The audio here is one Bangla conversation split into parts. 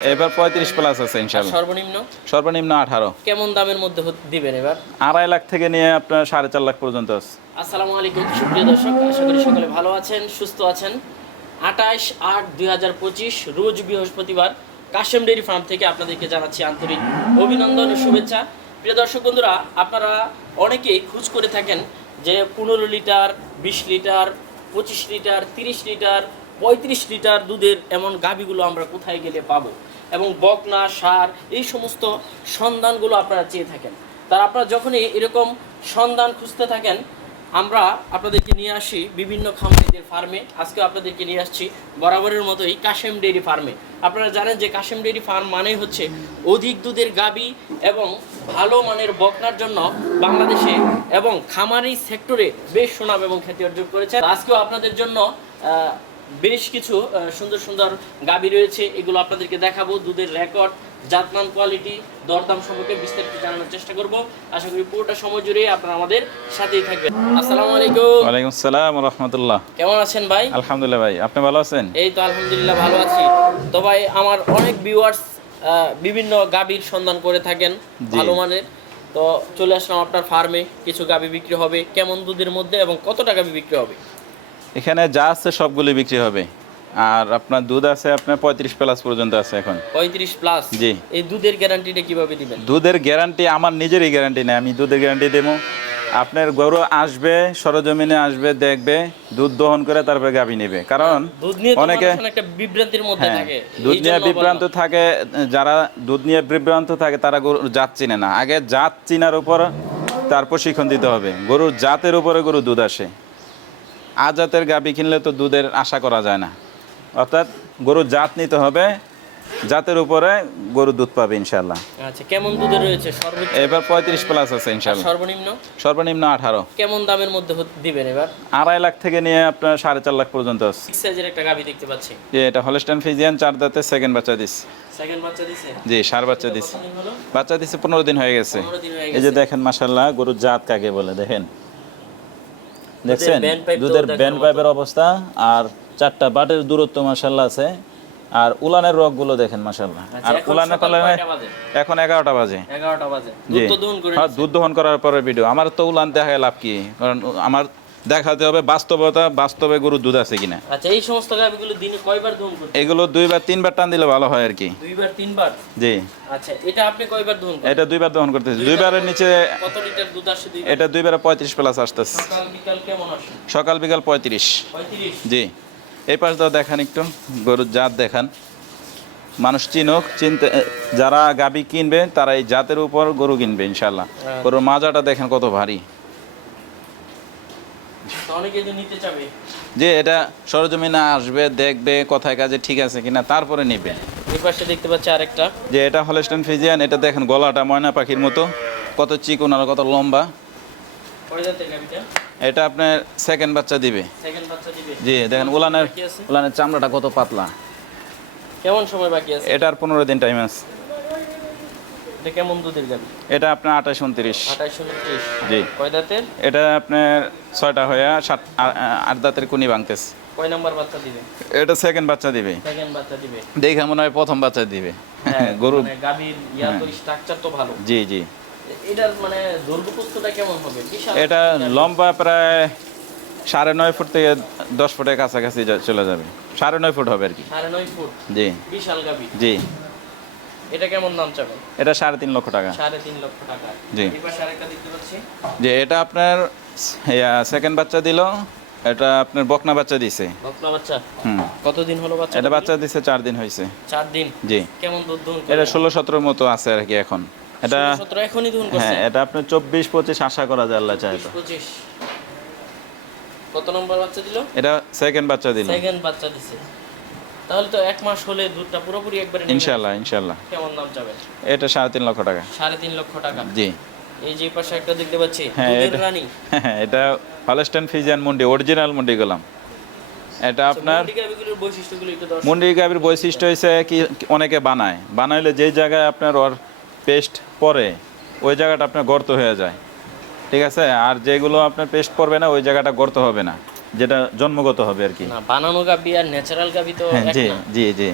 এবার পঁয়ত্রিশ প্লাস আছে ইনশাল্লাহ সর্বনিম্ন? সর্বনিম্ন আঠারো। কেমন দামের মধ্যে দিবেন এবার? আড়াই লাখ থেকে নিয়ে আপনার সাড়ে চার লাখ পর্যন্ত আছে। আসসালামু আলাইকুম সুপ্রিয় দর্শক আশা করি সকলে ভালো আছেন সুস্থ আছেন। আঠাশ আট দুই হাজার পঁচিশ রোজ বৃহস্পতিবার কাশেম ডেয়ারি ফার্ম থেকে আপনাদেরকে জানাচ্ছি আন্তরিক অভিনন্দন ও শুভেচ্ছা। প্রিয় দর্শক বন্ধুরা আপনারা অনেকেই খোঁজ করে থাকেন যে পনেরো লিটার বিশ লিটার পঁচিশ লিটার তিরিশ লিটার পঁয়ত্রিশ লিটার দুধের এমন গাভীগুলো আমরা কোথায় গেলে পাবো। এবং বকনা, সার, এই সমস্ত সন্ধানগুলো আপনারা চেয়ে থাকেন। তার আপনারা যখনই এরকম সন্ধান খুঁজতে থাকেন, আমরা আপনাদেরকে নিয়ে আসি বিভিন্ন খামারিদের ফার্মে। আজকে আপনাদেরকে নিয়ে আসছি বরাবরের মতোই কাশেম ডেইরি ফার্মে। আপনারা জানেন যে কাশেম ডেইরি ফার্ম মানেই হচ্ছে অধিক দুধের গাবি এবং ভালো মানের বকনার জন্য বাংলাদেশে এবং খামারি সেক্টরে বেশ সুনাম এবং খ্যাতি অর্জন করেছে। আজকেও আপনাদের জন্য বেশ কিছু সুন্দর সুন্দর গাবি রয়েছে এগুলো আপনাদেরকে দেখাবো দুধের রেকর্ড জাতমান কোয়ালিটি দরদাম সম্পর্কে বিস্তারিত জানানোর চেষ্টা করব। আশা করি পুরোটা সময় জুড়ে আপনারা আমাদের সাথেই থাকবেন। আসসালামু আলাইকুম। ওয়ালাইকুম আসসালাম রহমতুল্লাহ। কেমন আছেন ভাই? আলহামদুলিল্লাহ ভাই আপনি ভালো আছেন? এই তো আলহামদুলিল্লাহ ভালো আছি। তো ভাই আমার অনেক ভিউয়ার্স বিভিন্ন গাবির সন্ধান করে থাকেন ভালো মানের। তো চলে আসলাম আপনার ফার্মে কিছু গাবি বিক্রি হবে কেমন দুধের মধ্যে এবং কত টাকা বিক্রি হবে? এখানে যা আছে সবগুলি বিক্রি হবে। আর আপনার দুধ আছে আপনার পঁয়ত্রিশ প্লাস পর্যন্ত আছে এখন। পঁয়ত্রিশ প্লাস জি। এই দুধের গ্যারান্টিটা কীভাবে দিবেন? দুধের গ্যারান্টি আমার নিজেরই গ্যারান্টি নেই আমি দুধের গ্যারান্টি দেবো। আপনার গরু আসবে সরজমিনে আসবে দেখবে দুধ দহন করে তারপরে গাভী নেবে। কারণ তো অনেকে বিভ্রান্তির মধ্যে হ্যাঁ থাকে দুধ নিয়ে বিভ্রান্ত থাকে যারা দুধ নিয়ে বিভ্রান্ত থাকে তারা গরুর জাত চিনে না। আগে জাত চিনার উপর তার প্রশিক্ষণ দিতে হবে। গরুর জাতের উপরে গরু দুধ আসে। আজাতের গাবি কিনলে তো দুধের আশা করা যায় না। অর্থাৎ গরুর জাত নিতে হবে জাতের উপরে গরু দুধ পাবে ইনশাল্লাহ আচ্ছা কেমন দুধের রয়েছে? সর্বোচ্চ এবার পঁয়ত্রিশ প্লাস আছে ইনশাল্লাহ সর্বনিম্ন? সর্বনিম্ন আঠারো। কেমন দামের মধ্যে দিবেন এবার? আড়াই লাখ থেকে নিয়ে আপনার সাড়ে চার লাখ পর্যন্ত আছে। সাইজের একটা গাবি দেখতে পাচ্ছি। এটা হলস্টাইন ফিজিয়ান চার দাঁতে সেকেন্ড বাচ্চা দিস সেকেন্ড বাচ্চা দিছে? জি সার বাচ্চা দিছে। বাচ্চা দিছে পনেরো দিন হয়ে গেছে। পনেরো দিন হয়ে এই যে দেখেন মাসাল্লাহ গরুর জাত কাকে বলে দেখেন। দেখছেন? দুধের ব্যান পাইপের অবস্থা আর চারটা বাটের দূরত্ব মাসাল্লাহ আছে আর উলানের রোগগুলো দেখেন মাসাল্লাহ আচ্ছা, আর উলানের পালানে এখন এগারোটা বাজে। এগারোটা বাজে। দুধ হ্যাঁ। দুধ দহন করার পরে ভিডিও আমার তো উলান দেখায় লাভ কি? কারণ আমার দেখাতে হবে বাস্তবতা বাস্তবে গরুর দুধ আছে কিনা। আচ্ছা এই সমস্ত গাবিগুলো দিনে কয়বার দহন করতে এগুলো দুইবার তিনবার টান দিলে ভালো হয় আর কি। দুইবার তিনবার? জি। আচ্ছা এটা আপনি কয়বার দহন করেন? এটা দুইবার দহন করতেছি। দুইবারের নিচে কত লিটার দুধ আসে দুইবার? এটা দুইবারে পঁয়ত্রিশ প্লাস আসতেছে। সকাল বিকাল কেমন আসে? সকাল বিকাল পঁয়ত্রিশ। পঁয়ত্রিশ? জি। এই পাশ দাও দেখান একটু গরুর জাত দেখান। মানুষ চিনুক চিনতে যারা গাবি কিনবে তারা এই জাতের উপর গরু কিনবে ইনশাল্লাহ হ্যাঁ। গরুর মাজাটা দেখেন কত ভারী। অনেকে যে নিতে চাবে। যে এটা সরজমিনে আসবে দেখবে কথায় কাজে ঠিক আছে কিনা তারপরে নেবে। এই পাশে দেখতে পাচ্ছি আরেকটা। যে এটা হলস্টেন ফিজিয়ান এটা দেখেন গলাটা ময়না পাখির মতো কত চিকন আর কত লম্বা। এটা আপনার সেকেন্ড বাচ্চা দিবে। সেকেন্ড বাচ্চা দিবে। জি দেখেন উলানের উলানের চামড়াটা কত পাতলা। কেমন সময় বাকি আছে? এটার পনেরো দিন টাইম আছে। এটা কেমন দুধের গাবি এটা আপনার আঠাশ উনত্রিশ। আঠাইশ উনত্রিশ। জি। কয় দাঁতের? এটা আপনার ছয়টা হয়ে সাত আট দাঁতের কুনি ভাঙতেছে। কয় নাম্বার বাচ্চা দিবে? এটা সেকেন্ড বাচ্চা দিবে। সেকেন্ড বাচ্চা দিবে। দেখে মনে হয় প্রথম বাচ্চা দিবে। হ্যাঁ, গরু মানে গাভীর ইয়া তো স্ট্রাকচার তো ভালো। জি জি। এটার মানে দৈর্ঘ্যপ্রস্থটা কেমন হবে? এটা লম্বা প্রায় সাড়ে নয় ফুট থেকে দশ ফুটের কাছাকাছি চলে যাবে। সাড়ে নয় ফুট হবে আর কি। সাড়ে নয় ফুট। জি। বিশাল গাভী। জি। এটা কেমন দাম চাবেন? এটা সাড়ে তিন লক্ষ টাকা। সাড়ে তিন লক্ষ টাকা। জি। দেখতে পাচ্ছি। যে এটা আপনার সেকেন্ড বাচ্চা দিল। এটা আপনার বকনা বাচ্চা দিছে। বকনা বাচ্চা? হুম। কতদিন হলো বাচ্চা এটা বাচ্চা দিছে চার দিন হয়েছে চার দিন জি। কেমন দুধ দুন এটা ষোলো সতেরো মতো আছে আর কি এখন। এটা সতেরো এখনই দুন করছে? হ্যাঁ এটা আপনার চব্বিশ পঁচিশ আশা করা যায় আল্লাহ তো। পঁচিশ। কত নম্বর বাচ্চা দিল? এটা সেকেন্ড বাচ্চা দিল। সেকেন্ড বাচ্চা দিছে। তাহলে তো এক মাস হলে দুধটা পুরোপুরি একবারে নেমে ইনশাল্লাহ ইনশাল্লাহ কেমন দাম চাবেন এটা সাড়ে তিন লক্ষ টাকা। সাড়ে তিন লক্ষ টাকা? জি। এই যে পাশে একটা দেখতে পাচ্ছি হ্যাঁ, দুধের রানী। হ্যাঁ এটা হলস্টেন ফিজিয়ান মুন্ডি অরিজিনাল মুন্ডি গেলাম। এটা আপনার মুন্ডি গাভীর বৈশিষ্ট্য হয়েছে কি অনেকে বানায়। বানাইলে যেই জায়গায় আপনার ওর পেস্ট পরে ওই জায়গাটা আপনার গর্ত হয়ে যায়। ঠিক আছে? আর যেগুলো আপনার পেস্ট পড়বে না ওই জায়গাটা গর্ত হবে না। যেটা জন্মগত হবে আর কি। না বানানো গাবি আর ন্যাচারাল গাবি তো হ্যাঁ জি জি জি।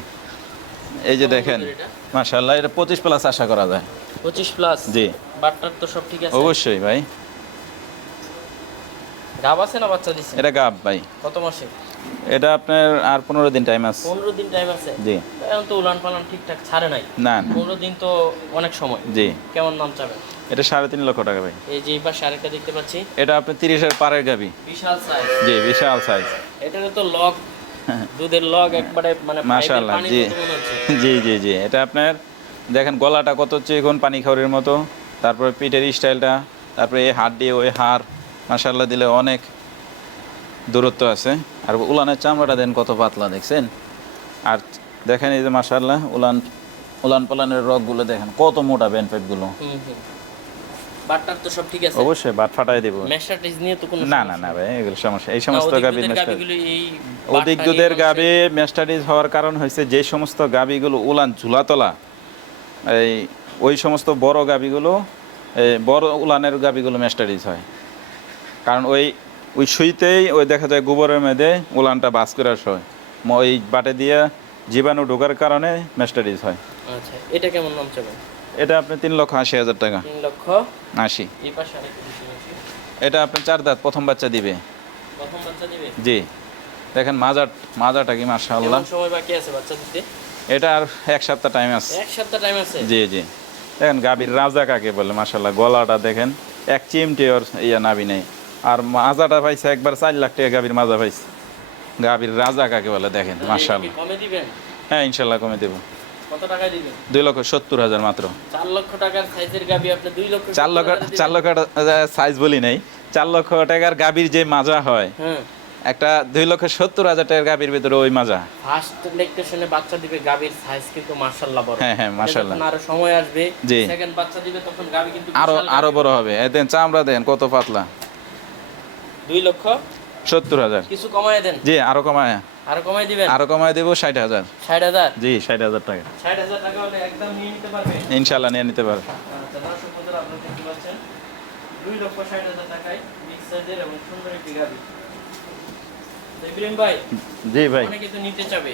এই যে দেখেন মাশাআল্লাহ এটা? মাশাল্লাহ এটা পঁচিশ প্লাস আশা করা যায়। পঁচিশ প্লাস জি। বাটটার তো সব ঠিক আছে। অবশ্যই ভাই। গাব আছে না বাচ্চা দিছে? এটা গাব ভাই। কত মাসে? এটা আপনার আর পনেরো দিন টাইম আছে। পনেরো দিন টাইম আছে? জি। এখন তো উলান পালান ঠিকঠাক ছাড়ে নাই। না পনেরো দিন তো অনেক সময়। জি। কেমন নাম চাবেন? এটা সাড়ে তিন লক্ষ টাকা ভাই। এই যে এই পাশে আরেকটা দেখতে পাচ্ছি। এটা আপনি তিরিশের পারের গাবি। বিশাল সাইজ জি বিশাল সাইজ এটাতে তো লগ দুধের লগ একবারে মানে মাশাআল্লাহ, জি। হচ্ছে। জি জি জি। এটা আপনার দেখেন গলাটা কত চিকন পানি খাওয়ারের মতো। তারপরে পিঠের স্টাইলটা তারপরে এই হাত দিয়ে ওই হাড় মাসাল্লাহ দিলে অনেক দূরত্ব আছে। আর উলানের চামড়াটা দেন কত পাতলা দেখছেন? আর দেখেন এই যে মাসাল্লাহ উলান উলান পালানের রগগুলো দেখেন কত মোটা বেনফেটগুলো বাটটার তো সব ঠিক আছে। অবশ্যই বাট ফাটাই দেবো। মেশাটিস নিয়ে তো কোনো না না না ভাই এগুলো সমস্যা এই সমস্ত এই অধিক দুধের গাবি মেস্টাডিজ হওয়ার কারণ হয়েছে যে সমস্ত গাবিগুলো উলান ঝুলাতলা এই ওই সমস্ত বড় গাবিগুলো এই বড় উলানের গাবিগুলো মেস্টাডিজ হয়। কারণ ওই ওই সুইতেই ওই দেখা যায় গোবরের মেয়েদে উলানটা বাস করে হয়। ওই বাটে দিয়ে জীবাণু ঢোকার কারণে মেস্টাডিজ হয়। আচ্ছা এটা কেমন নাম চাবেন? এটা আপনি তিন লক্ষ আশি হাজার টাকা। তিন লক্ষ আশি। এটা আপনি চার দাঁত প্রথম বাচ্চা দিবে। প্রথম বাচ্চা দিবে? জি। দেখেন মাজার মাজাটা কি কেমন সময় বাকি আছে বাচ্চা দিতে? এটা আর এক সপ্তাহ টাইম আছে। এক সপ্তাহ টাইম আছে? জি জি। দেখেন গাভীর রাজা কাকে বলে মাসাল্লাহ গলাটা দেখেন এক চিমটে ওর ইয়া নাবি নেই। আর মাজাটা পাইছে একবার চার লাখ টাকা গাভীর মাজা পাইছে। গাভীর রাজা কাকে বলে দেখেন দিবেন? হ্যাঁ ইনশাল্লাহ কমে দেবো। কত টাকায় দিবেন? দুই লক্ষ সত্তর হাজার মাত্র। চার লক্ষ টাকার সাইজের গাবি আপনি দুই লক্ষ চার লক্ষ চার লক্ষ সাইজ বলি নাই। চার লক্ষ টাকার গাভীর যে মাজা হয় হ্যাঁ। একটা দুই লক্ষ সত্তর হাজার টাকার গাভীর ভিতরে ওই মাজা। ফার্স্ট লেকটেশনে বাচ্চা দিবে গাবির সাইজ কিন্তু মাশাআল্লাহ বড়। হ্যাঁ, হ্যাঁ, মাশাআল্লাহ। আরও সময় আসবে সেকেন্ড বাচ্চা দিবে তখন গাবি কিন্তু আরও আরও বড় হবে। এ দেন চামড়া দেন কত পাতলা। দুই লক্ষ সত্তর হাজার। কিছু কমায় দেন। জি আরও কমায়। আরও কমায় দিবেন? আরও কমায় দেবো ষাট হাজার। ষাট হাজার? জি ষাট হাজার টাকা। ষাট হাজার টাকা হলে একদম নিয়ে নিতে পারবে? ইনশাল্লাহ নিয়ে নিতে পারবে। আচ্ছা দর্শক বন্ধুরা আপনারা দেখতে পাচ্ছেন দুই লক্ষ ষাট হাজার টাকায় সাইজের এবং সুন্দর একটি ইব্রাহিম ভাই জি ভাই। অনেকে তো নিতে চাবে।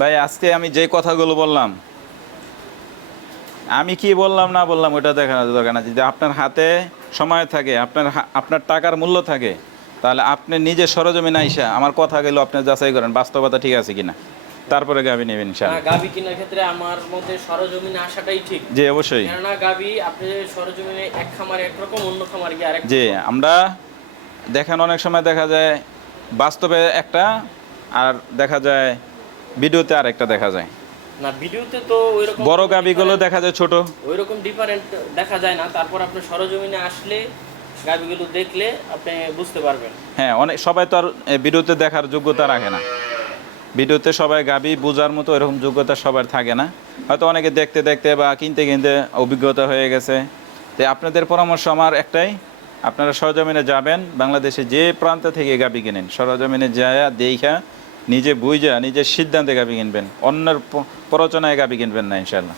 ভাই আজকে আমি যে কথাগুলো বললাম আমি কি বললাম না বললাম ওটা দেখানোর দরকার না। যদি আপনার হাতে সময় থাকে আপনার আপনার টাকার মূল্য থাকে তাহলে আপনি নিজে সরজমিন আইসা আমার কথা গেল আপনি যাচাই করেন বাস্তবতা ঠিক আছে কিনা। তারপরে গাবি নেবেন গাবি কেনার ক্ষেত্রে আমার সরজমিনে আসাটাই ঠিক। জি অবশ্যই। কেননা গাবি আপনি সরজমিনে এক খামারে একরকম অন্য খামারে গিয়ে আরেক জি আমরা দেখেন অনেক সময় দেখা যায় বাস্তবে একটা আর দেখা যায় ভিডিওতে আর একটা দেখা যায়। না ভিডিওতে তো ওইরকম বড় গাবিগুলো দেখা যায় ছোট। ওইরকম ডিফারেন্ট দেখা যায় না। তারপর আপনি সরজমিনে আসলে গাবিগুলো দেখলে আপনি বুঝতে পারবেন। হ্যাঁ অনেক সবাই তো আর ভিডিওতে দেখার যোগ্যতা রাখে না। ভিডিওতে সবাই গাবি বোঝার মতো এরকম যোগ্যতা সবার থাকে না। হয়তো অনেকে দেখতে দেখতে বা কিনতে কিনতে অভিজ্ঞতা হয়ে গেছে। তো আপনাদের পরামর্শ আমার একটাই আপনারা সরজমিনে যাবেন বাংলাদেশে যে প্রান্ত থেকে গাবি কিনেন সরজমিনে যায় দেখা নিজে বুঝা নিজের সিদ্ধান্তে গাবি কিনবেন। অন্যের প্ররোচনায় গাবি কিনবেন না ইনশাল্লাহ